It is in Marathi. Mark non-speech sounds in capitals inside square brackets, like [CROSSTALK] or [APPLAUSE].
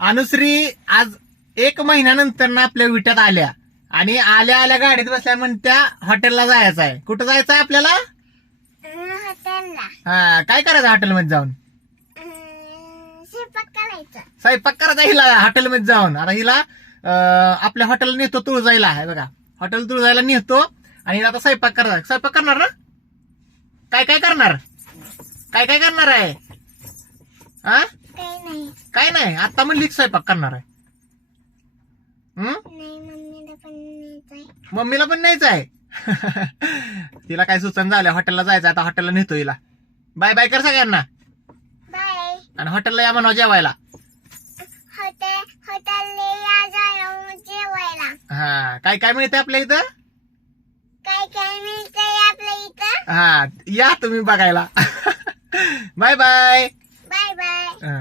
अनुश्री आज एक महिन्यानंतर ना आपल्या विट्यात आल्या. आणि आल्या आल्या गाडीत बसल्या म्हणत्या हॉटेलला जायचं आहे. कुठं जायचं आहे आपल्याला? हॉटेलला हा काय करायचं हॉटेलमध्ये जाऊन? स्वयंपाक करायचा. स्वयंपाक करायचा हिला हॉटेलमध्ये जाऊन. आता हिला अं, आपल्या हॉटेल नेतो तुळजाईला. आहे बघा हॉटेल तुळजाईला नेतो आणि हिला आता स्वयंपाक करायचा स्वयंपाक करणार ना? काय काय करणार? काय काय करणार आहे? हा नाही. काय नाही आता म्हणली की स्वयंपाक करणार आहे. हं? नाही मम्मीला पण न्यायचंय. मम्मीला पण न्यायचं आहे [LAUGHS] तिला काय सुचन झालं हॉटेलला जायचं आता हॉटेलला नेतो हिला. बाय बाय कर सगळ्यांना. बाय. आणि हॉटेलला या म्हणा जेवायला. हॉटेल हॉटेलला या जायला जेवायला. हा काय काय मिळते आपल्या इथं? काय काय मिळतंय आपल्या इथं? हा या तुम्ही बघायला. [LAUGHS] Bye bye. बाय बाय हा.